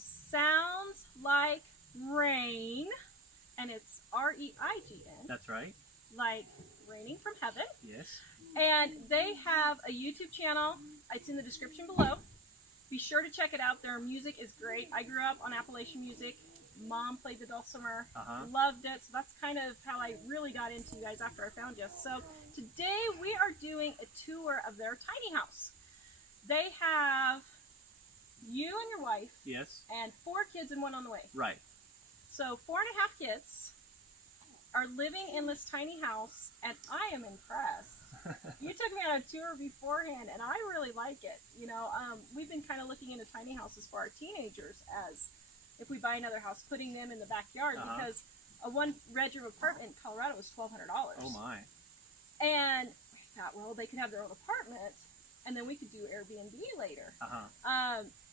sounds like rain, and it's R-E-I-G-N. That's right. Like raining from heaven. Yes. And they have a YouTube channel. It's in the description below. Be sure to check it out. Their music is great. I grew up on Appalachian music. Mom played the dulcimer. Loved it. So that's kind of how I really got into you guys after I found you. So today we are doing a tour of their tiny house. They have you and your wife. Yes. And 4 kids and 1 on the way. Right. So 4.5 kids are living in this tiny house, and I am impressed. You took me on a tour beforehand, and I really like it. You know, we've been kind of looking into tiny houses for our teenagers as if we buy another house, putting them in the backyard because a 1-bedroom apartment in Colorado was $1,200. Oh my. And we thought, well, they could have their own apartment, and then we could do Airbnb later.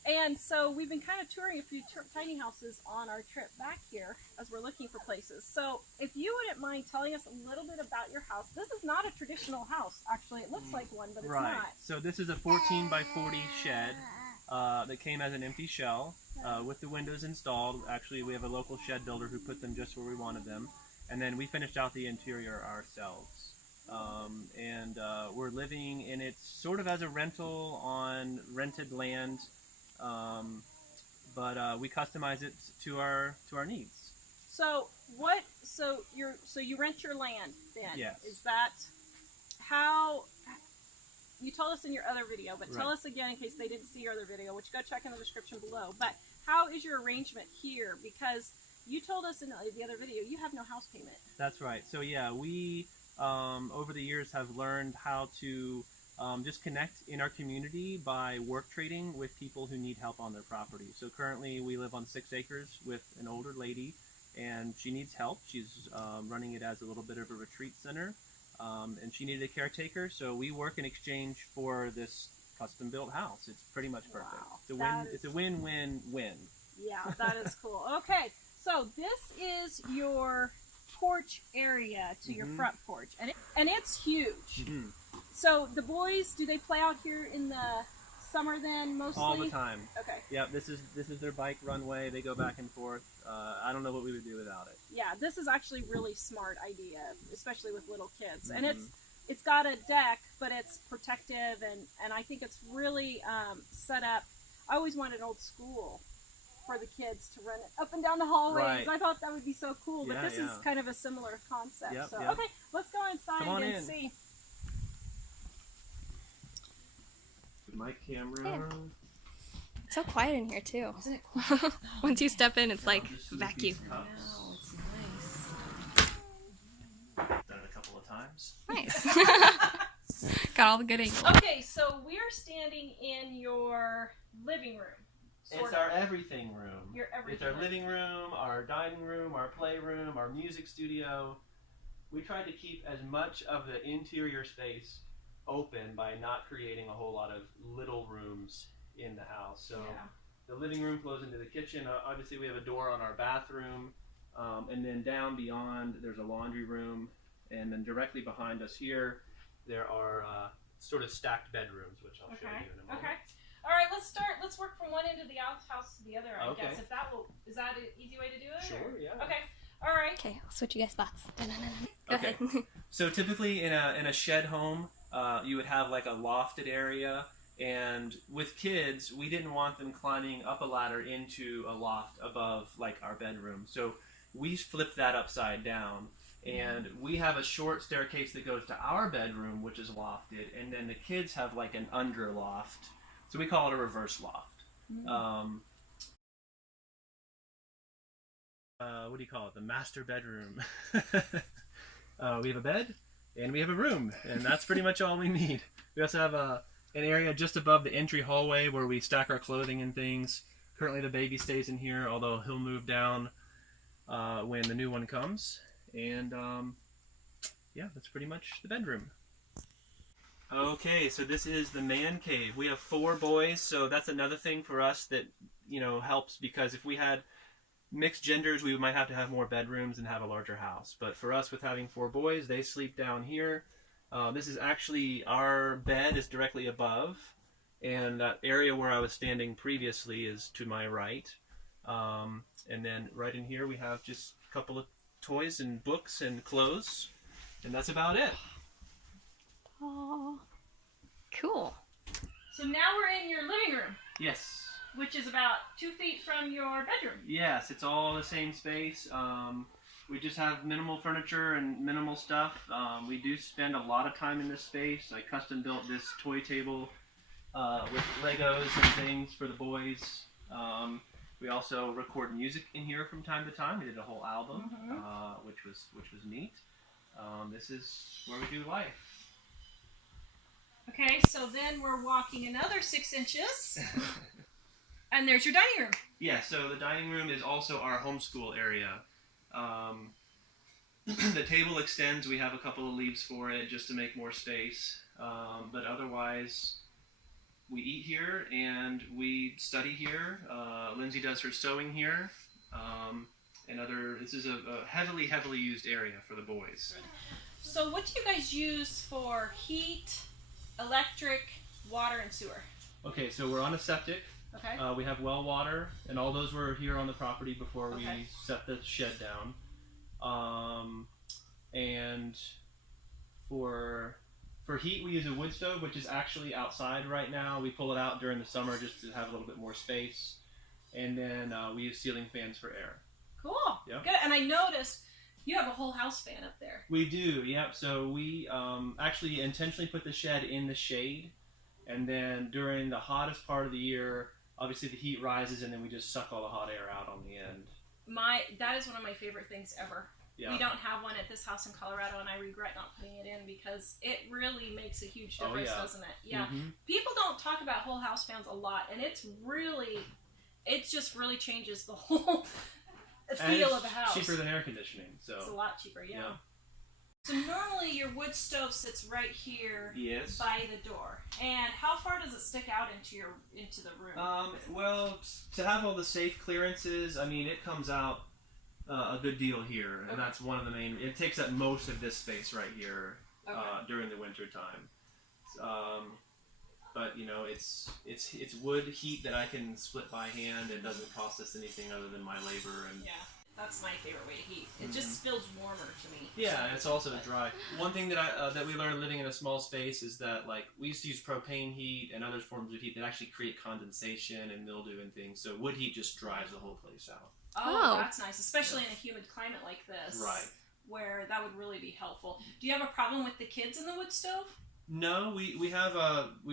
And so we've been kind of touring a few tiny houses on our trip back here as we're looking for places. So if you wouldn't mind telling us a little bit about your house. This is not a traditional house, actually. It looks like one, but it's not. So this is a 14 by 40 shed that came as an empty shell with the windows installed. Actually, we have a local shed builder who put them just where we wanted them. And then we finished out the interior ourselves. We're living in it sort of as a rental on rented land. But we customize it to our needs. So you rent your land then? Yes. Is that how you told us in your other video, but tell us again in case they didn't see your other video, which go check in the description below. But how is your arrangement here? Because you told us in the other video you have no house payment. That's right. So yeah, we over the years have learned how to just connect in our community by work trading with people who need help on their property. So currently we live on 6 acres with an older lady, and she needs help. She's running it as a little bit of a retreat center, and she needed a caretaker, so we work in exchange for this custom-built house. It's pretty much perfect. Wow, it's a win-win-win. Yeah, that is cool. Okay, so this is your porch area to your front porch, and it's huge. So the boys, do they play out here in the summer then mostly? All the time. Okay. Yeah, this is their bike runway. They go back and forth. I don't know what we would do without it. Yeah, this is actually really smart idea, especially with little kids. And it's got a deck, but it's protective, and I think it's really set up. I always wanted old school for the kids to run it up and down the hallways. Right. I thought that would be so cool, but this is kind of a similar concept. Okay, let's go inside and see. My camera. It's so quiet in here too. Isn't it quiet? Once you step in, it's like vacuum. I know, it's nice. Done it a couple of times. Nice. Got all the good angles. Okay, so we're standing in your living room. It's our everything room. Your everything It's our room. living room, our dining room, our playroom, our music studio. We tried to keep as much of the interior space open by not creating a whole lot of little rooms in the house. So the living room flows into the kitchen. Obviously we have a door on our bathroom, and then down beyond there's a laundry room, and then directly behind us here there are sort of stacked bedrooms, which I'll show you in a moment. Okay. All right, let's work from one end of the house to the other, I guess. Is that an easy way to do it? Sure, yeah. Okay. All right. Okay, I'll switch you guys spots. Go ahead. So typically in a shed home, you would have like a lofted area, and with kids, we didn't want them climbing up a ladder into a loft above like our bedroom. So we flipped that upside down, and we have a short staircase that goes to our bedroom, which is lofted, and then the kids have like an under loft. So we call it a reverse loft. What do you call it? The master bedroom. We have a bed and we have a room, and that's pretty much all we need. We also have an area just above the entry hallway where we stack our clothing and things. Currently the baby stays in here, although he'll move down when the new one comes. And yeah, that's pretty much the bedroom. Okay, so this is the man cave. We have 4 boys, so that's another thing for us that, you know, helps, because if we had mixed genders, we might have to have more bedrooms and have a larger house. But for us, with having 4 boys, they sleep down here. This is actually, our bed is directly above, and that area where I was standing previously is to my right. And then right in here we have just a couple of toys and books and clothes, and that's about it. Oh, cool. So now we're in your living room, Yes. which is about 2 feet from your bedroom. Yes, it's all the same space. We just have minimal furniture and minimal stuff. We do spend a lot of time in this space. I custom built this toy table with Legos and things for the boys. We also record music in here from time to time. We did a whole album, which was neat. This is where we do life. Okay, so then we're walking another 6 inches, and there's your dining room. Yeah, so the dining room is also our homeschool area. The table extends. We have a couple of leaves for it just to make more space. But otherwise, we eat here and we study here. Lindsay does her sewing here. This is a heavily used area for the boys. So what do you guys use for heat, electric, water, and sewer? Okay, so we're on a septic. Okay. We have well water, and all those were here on the property before we set the shed down. And for heat, we use a wood stove, which is actually outside right now. We pull it out during the summer just to have a little bit more space. And then we use ceiling fans for air. Cool. Yep. Good. And I noticed you have a whole house fan up there. We do, yep. So we actually intentionally put the shed in the shade. And then during the hottest part of the year, obviously the heat rises, and then we just suck all the hot air out on the end. That is one of my favorite things ever. Yeah. We don't have one at this house in Colorado, and I regret not putting it in because it really makes a huge difference, doesn't it? Yeah. Mm-hmm. People don't talk about whole house fans a lot, and it just really changes the whole feel of the house. Cheaper than air conditioning, so it's a lot cheaper. Yeah. So normally your wood stove sits right here by the door. And how far does it stick out into the room? Well, to have all the safe clearances, I mean, it comes out a good deal here, and that's one of the main. It takes up most of this space right here during the winter time. But you know, it's wood heat that I can split by hand. It doesn't cost us anything other than my labor and. Yeah. That's my favorite way to heat. It just feels warmer to me. Yeah, and it's also dry. One thing that we learned living in a small space is that we used to use propane heat and other forms of heat that actually create condensation and mildew and things. So wood heat just dries the whole place out. Oh, that's nice, especially in a humid climate like this. Right. Where that would really be helpful. Do you have a problem with the kids in the wood stove? No, we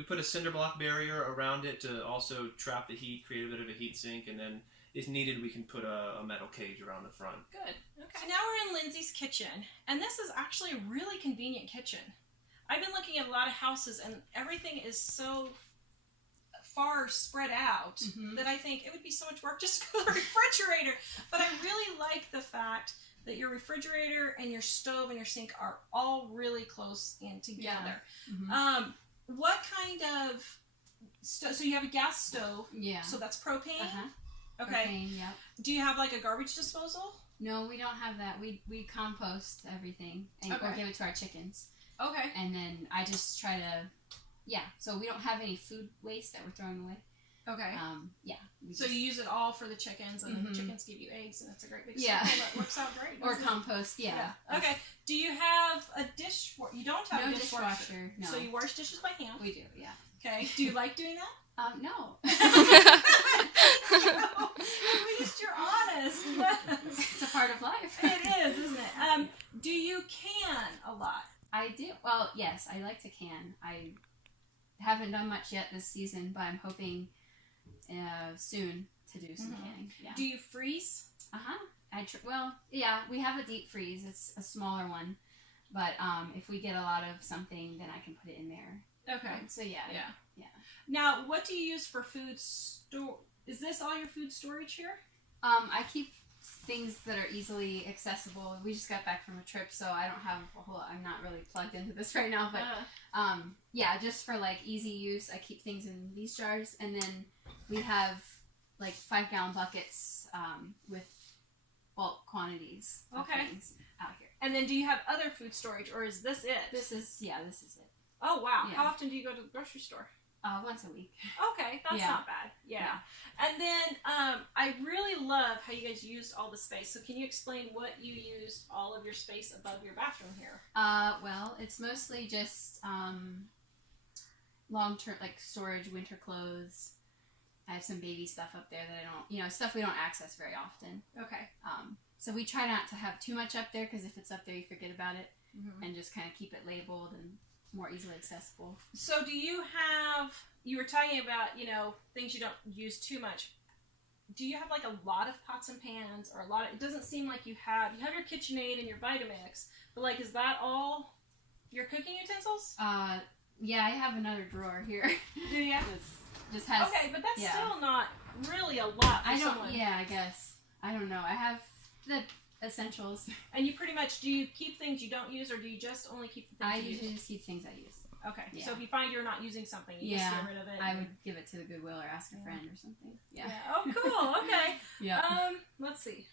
put a cinder block barrier around it to also trap the heat, create a bit of a heat sink, and then if needed, we can put a metal cage around the front. Good. Okay. So now we're in Lindsay's kitchen, and this is actually a really convenient kitchen. I've been looking at a lot of houses, and everything is so far spread out that I think it would be so much work just for the refrigerator. But I really like the fact that your refrigerator and your stove and your sink are all really close in together. Yeah. What kind of so you have a gas stove? Yeah. So that's propane. Okay. Propane, yep. Do you have a garbage disposal? No, we don't have that. We compost everything and or give it to our chickens. Okay. And then I just try to, so we don't have any food waste that we're throwing away. Okay. So you use it all for the chickens, and the chickens give you eggs, and it's a great big circle that works out great. Or compost, yeah. Okay. Do you have a dishwasher? You don't have a dishwasher. No. So you wash dishes by hand? We do, yeah. Okay. Do you like doing that? No. At least you're honest. It's a part of life. It is, isn't it? Do you can a lot? I do. Well, yes, I like to can. I haven't done much yet this season, but I'm hoping soon to do some canning. Yeah. Do you freeze? We have a deep freeze. It's a smaller one, but if we get a lot of something, then I can put it in there. Okay. So yeah. Now, what do you use for food store? Is this all your food storage here? I keep things that are easily accessible. We just got back from a trip, so I don't have a whole lot. I'm not really plugged into this right now, but just for easy use, I keep things in these jars, and then we have 5-gallon buckets with bulk quantities of things out here. And then do you have other food storage, or is this it? This is it. Oh, wow. Yeah. How often do you go to the grocery store? Once a week. Okay, that's not bad. Yeah. And then I really love how you guys used all the space. So can you explain what you used all of your space above your bathroom here? Well, it's mostly just long-term, like storage, winter clothes. I have some baby stuff up there that I don't, stuff we don't access very often. Okay. So we try not to have too much up there, because if it's up there, you forget about it, and just kind of keep it labeled and more easily accessible. So do you have, you were talking about, things you don't use too much. Do you have like a lot of pots and pans, or it doesn't seem like you have your KitchenAid and your Vitamix, but like, is that all your cooking utensils? Yeah, I have another drawer here. Do you? Just has. Okay, but that's still not really a lot for someone. Yeah, I guess. I don't know. I have the essentials. And you pretty much, do you keep things you don't use, or do you just only keep the things you use? I usually just keep things I use. Okay, yeah. So if you find you're not using something, you just get rid of it. I would give it to the Goodwill or ask a friend or something. Yeah. Oh, cool. Okay. Yeah. Let's see.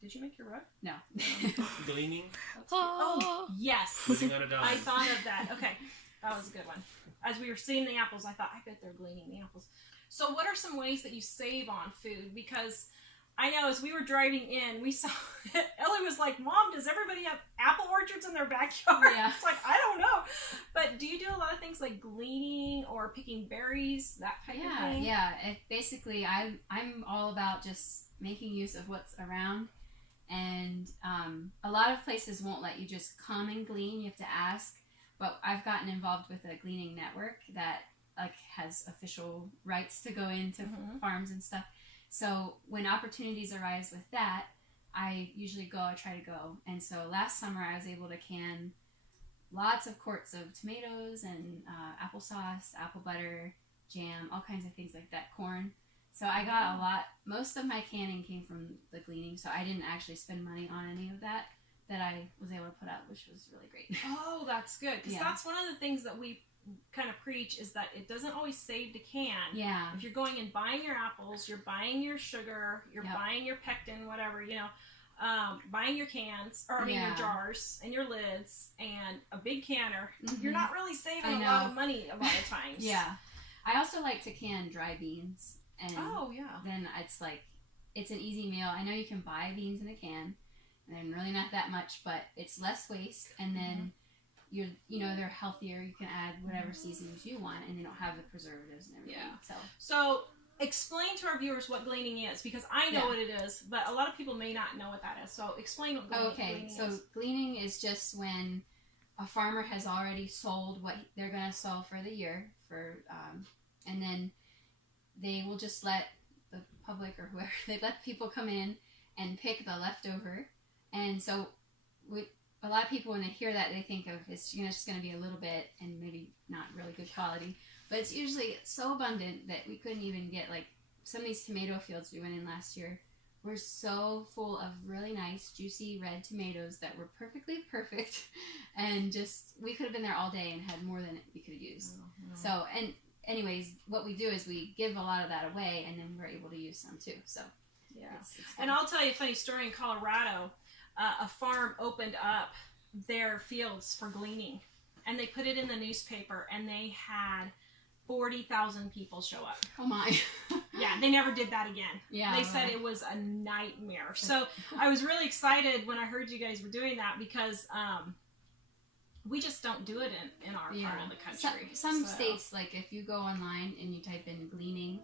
Did you make your rug? No. Gleaning. Oh, yes. Putting on a dime. I thought of that. Okay, that was a good one. As we were seeing the apples, I thought, I bet they're gleaning the apples. So what are some ways that you save on food? Because I know as we were driving in, we saw, Ellie was like, Mom, does everybody have apple orchards in their backyard? Yeah. It's like, I don't know. But do you do a lot of things like gleaning or picking berries, that type of thing? Yeah. Basically, I'm all about just making use of what's around. And a lot of places won't let you just come and glean. You have to ask. But I've gotten involved with a gleaning network that has official rights to go into farms and stuff. So when opportunities arise with that, I usually go. I try to go. And so last summer I was able to can lots of quarts of tomatoes and applesauce, apple butter, jam, all kinds of things like that, corn. So I got a lot. Most of my canning came from the gleaning, so I didn't actually spend money on any of that I was able to put up, which was really great. Oh, that's good. Because that's one of the things that we kind of preach, is that it doesn't always save to can. Yeah. If you're going and buying your apples, you're buying your sugar, you're buying your pectin, whatever, buying your cans, or your jars and your lids and a big canner, you're not really saving a lot of money a lot of times. Yeah. I also like to can dry beans. And then it's an easy meal. I know you can buy beans in a can, and they're really not that much, but it's less waste, and then they're healthier. You can add whatever seasonings you want, and they don't have the preservatives and everything. So explain to our viewers what gleaning is, because I know what it is, but a lot of people may not know what that is. So explain what gleaning is. So gleaning is just when a farmer has already sold what they're going to sell for the year, and then they will just let the public or whoever, they let people come in and pick the leftover. And so a lot of people, when they hear that, they think of it's just going to be a little bit and maybe not really good quality. But it's usually so abundant that we couldn't even get, some of these tomato fields we went in last year were so full of really nice, juicy red tomatoes that were perfectly perfect. And just, we could have been there all day and had more than we could have used. So, anyways, what we do is we give a lot of that away, and then we're able to use some too. So it's and I'll tell you a funny story. In Colorado, a farm opened up their fields for gleaning, and they put it in the newspaper, and they had 40,000 people show up. Oh my. Yeah, they never did that again. Yeah, they said it was a nightmare. So I was really excited when I heard you guys were doing that, because we just don't do it in our part of the country. Some states, if you go online and you type in gleaning,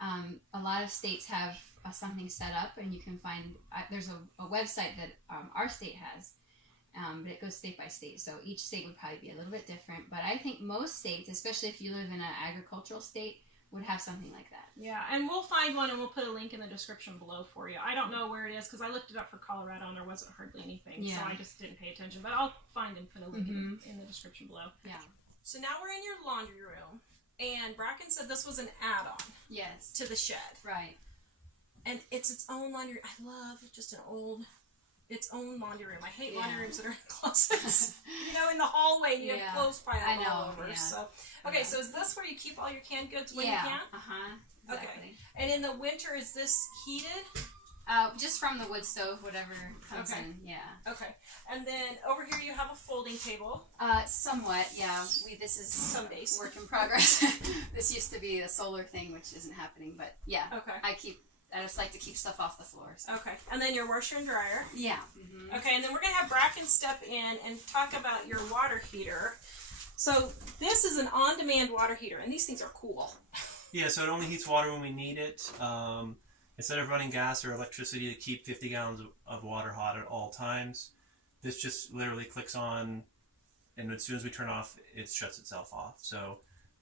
a lot of states have something set up, and you can find, there's a website that our state has, but it goes state by state. So each state would probably be a little bit different. But I think most states, especially if you live in an agricultural state, would have something like that. Yeah, and we'll find one, and we'll put a link in the description below for you. I don't know where it is, because I looked it up for Colorado, and there wasn't hardly anything, so I just didn't pay attention. But I'll find and put a link in the description below. Yeah. So now we're in your laundry room, and Brackin said this was an add-on. Yes. To the shed. Right. And it's its own laundry. I love just its own laundry room. I hate laundry rooms that are in closets. In the hallway, and you have clothes piled all over. Yeah. So, okay, so is this where you keep all your canned goods when you can? Exactly. Okay. And in the winter, is this heated? Just from the wood stove, whatever comes Okay. in. Yeah. Okay. And then over here you have a folding table. Somewhat. Yeah. This is Some days. work in progress. This used to be a solar thing, which isn't happening. But yeah. Okay. I just like to keep stuff off the floor. So. Okay. And then your washer and dryer. Yeah. Mm-hmm. Okay. And then we're gonna have Brackin step in and talk about your water heater. So this is an on-demand water heater, and these things are cool. Yeah, so it only heats water when we need it. Instead of running gas or electricity to keep 50 gallons of water hot at all times, this just literally clicks on, and as soon as we turn off, it shuts itself off. So,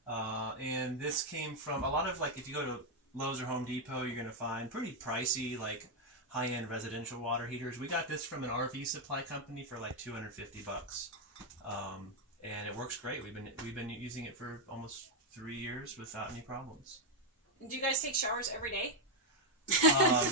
and this came from a lot of, like, if you go to Lowe's or Home Depot, you're going to find pretty pricey, like, high-end residential water heaters. We got this from an RV supply company for like $250. And it works great. We've been using it for almost 3 years without any problems. Do you guys take showers every day? Do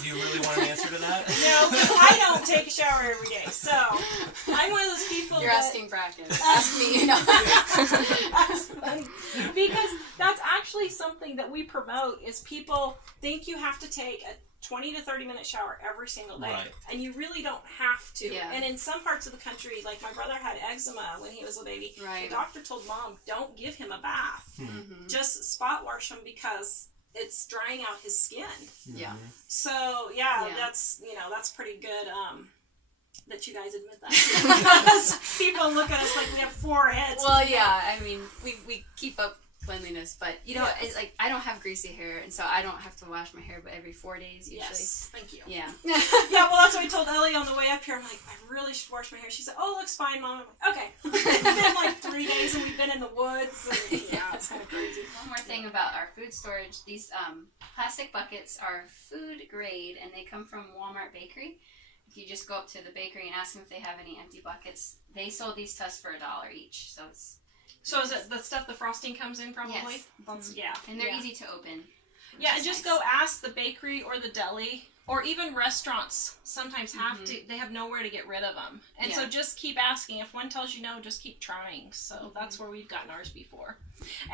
you really want an answer to that? No, I don't take a shower every day. So I'm one of those people. You're asking Brackin. Ask me, you know. That's funny. Because that's actually something that we promote is people think you have to take a 20 to 30 minute shower every single day. Right. And you really don't have to. Yeah. And in some parts of the country, like my brother had eczema when he was a baby. Right. The doctor told Mom, don't give him a bath. Mm-hmm. Just spot wash him because it's drying out his skin. Yeah. So yeah, Yeah. that's pretty good. That you guys admit that. People look at us like we have 4 heads. Well, yeah. I mean, we keep up cleanliness, but you know, Yeah. it's like I don't have greasy hair, and so I don't have to wash my hair, but every 4 days usually. Yes, thank you. Yeah. Yeah, well, that's what I told Ellie on the way up here. I'm like, I really should wash my hair. She said, oh, it looks fine, Mom. I'm like, okay. It's been like 3 days and we've been in the woods. And, yeah, it's kind of crazy. One more thing about our food storage: these plastic buckets are food grade, and they come from Walmart Bakery. If you just go up to the bakery and ask them if they have any empty buckets, they sold these to us for $1 each. So it's. So is it the stuff the frosting comes in probably? Yes. That's, yeah. And they're yeah. easy to open. Yeah, and just go ask the bakery or the deli or even restaurants sometimes have to, they have nowhere to get rid of them. And so just keep asking. If one tells you no, just keep trying. So that's where we've gotten ours before.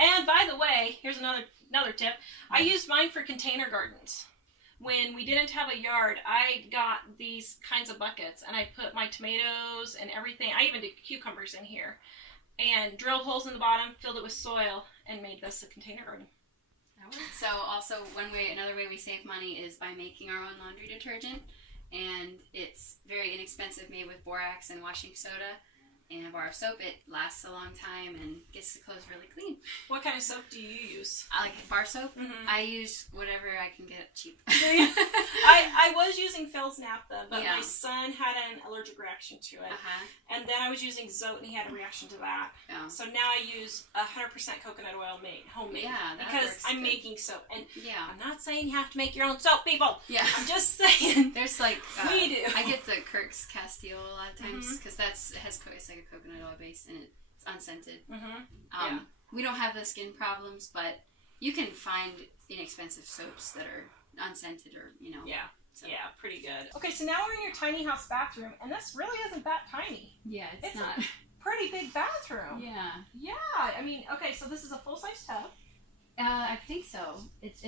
And by the way, here's another tip. I used mine for container gardens. When we didn't have a yard, I got these kinds of buckets and I put my tomatoes and everything. I even did cucumbers in here. And drilled holes in the bottom, filled it with soil, and made this a container garden. So also another way we save money is by making our own laundry detergent, and it's very inexpensive, made with borax and washing soda and a bar of soap. It lasts a long time and gets the clothes really clean. What kind of soap do you use? I like bar soap. Mm-hmm. I use whatever I can get cheap. I was using Phil's naphtha, but my son had an allergic reaction to it. And then I was using Zote, and he had a reaction to that. Yeah. So now I use 100% coconut oil homemade. Yeah, that because works I'm good. making soap. And Yeah. I'm not saying you have to make your own soap, people. Yeah. I'm just saying. There's like we do. I get the Kirk's Castile a lot of times because it's like a coconut oil base and it's unscented. Mm-hmm. We don't have the skin problems, but you can find inexpensive soaps that are unscented or Yeah. So. Yeah, pretty good. Okay, so now we're in your tiny house bathroom, and this really isn't that tiny. Yeah, it's not. A pretty big bathroom. Yeah. Yeah, I mean, okay, so this is a full-size tub. I think so. It's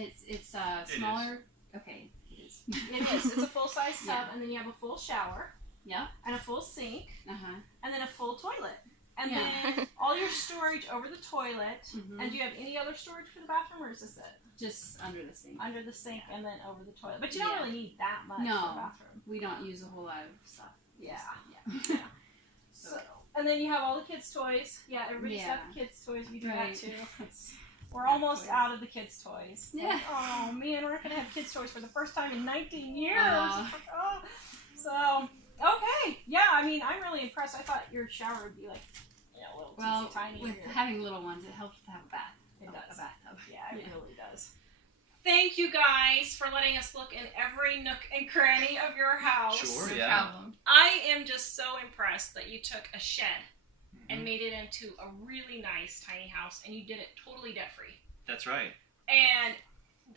smaller. Okay, it is. It is. It's a full-size tub, and then you have a full shower. Yeah. And a full sink. Uh-huh. And then a full toilet. And Yeah. then all your storage over the toilet. Mhm. And do you have any other storage for the bathroom, or is this it? Just under the sink. Under the sink and then over the toilet. But you don't really need that much for No. the bathroom. We don't use a whole lot of stuff. Yeah. Yeah. So, and then you have all the kids' toys. Yeah, everybody's Yeah. got the kids' toys. We do Right. that too. We're almost out of the kids' toys. Yeah. Like, oh man, we're not gonna have kids' toys for the first time in 19 years. Oh. So, okay. Yeah, I mean, I'm really impressed. I thought your shower would be like, a little Well, teensy tiny. with here. having little ones, it helps to have a bath. It A does. bathtub. Yeah, it really does. Thank you guys for letting us look in every nook and cranny of your house. Sure, No yeah. problem. I am just so impressed that you took a shed and made it into a really nice tiny house, and you did it totally debt-free. That's right. And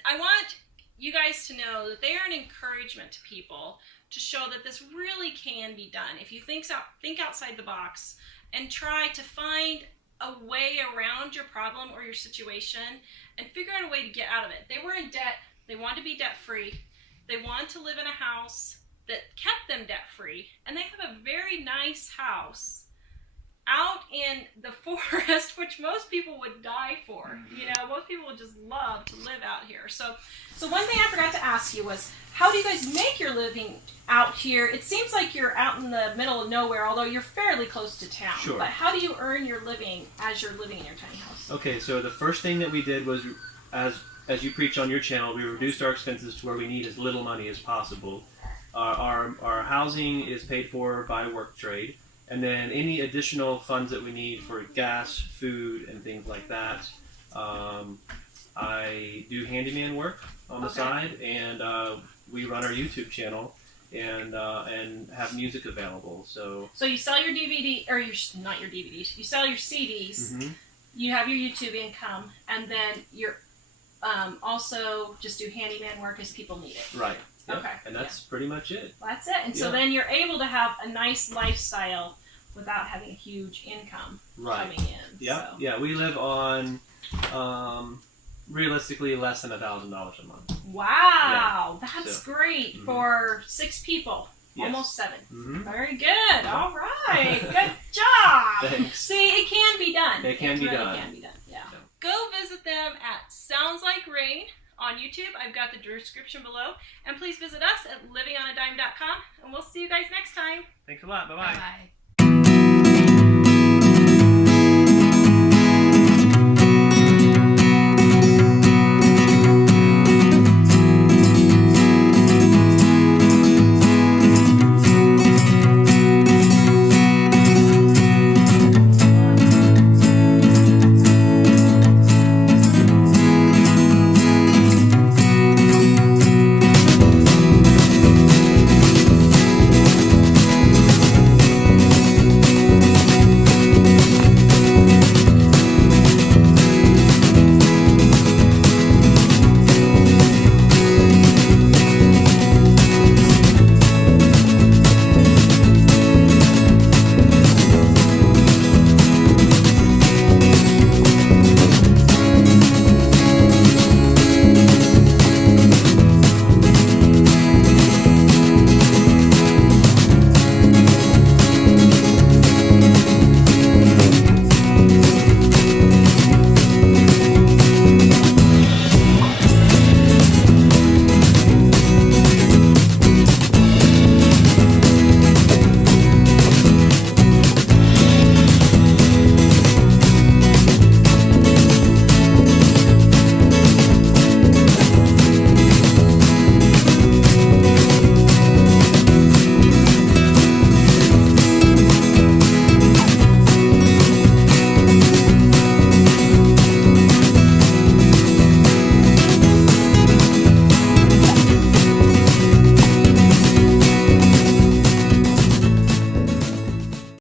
I want you guys to know that they are an encouragement to people to show that this really can be done. If you think outside the box and try to find a way around your problem or your situation and figure out a way to get out of it. They were in debt. They wanted to be debt-free. They wanted to live in a house that kept them debt-free, and they have a very nice house out in the forest, which most people would die for. You know, most people would just love to live out here. So one thing I forgot to ask you was, how do you guys make your living out here? It seems like you're out in the middle of nowhere, although you're fairly close to town. Sure. But how do you earn your living as you're living in your tiny house? Okay, so the first thing that we did was, as you preach on your channel, we reduced our expenses to where we need as little money as possible. Our housing is paid for by work trade, and then any additional funds that we need for gas, food, and things like that, I do handyman work on the side, and we run our YouTube channel and have music available. So you sell your DVD, or not your DVDs, you sell your CDs. Mm-hmm. You have your YouTube income, and then you're also just do handyman work as people need it. Right. Yep. Okay. And that's pretty much it. That's it. And so then you're able to have a nice lifestyle without having a huge income coming in. Yeah. So. Yeah. We live on realistically less than $1,000 a month. Wow, Yeah. that's great for 6 people. Yes. Almost 7. Mm-hmm. Very good. All right. Good job. Thanks. See, it can be done. It can be really done. Can be done. Yeah. Go visit them at Sounds Like Rain on YouTube. I've got the description below. And please visit us at livingonadime.com. And we'll see you guys next time. Thanks a lot. Bye-bye. Bye.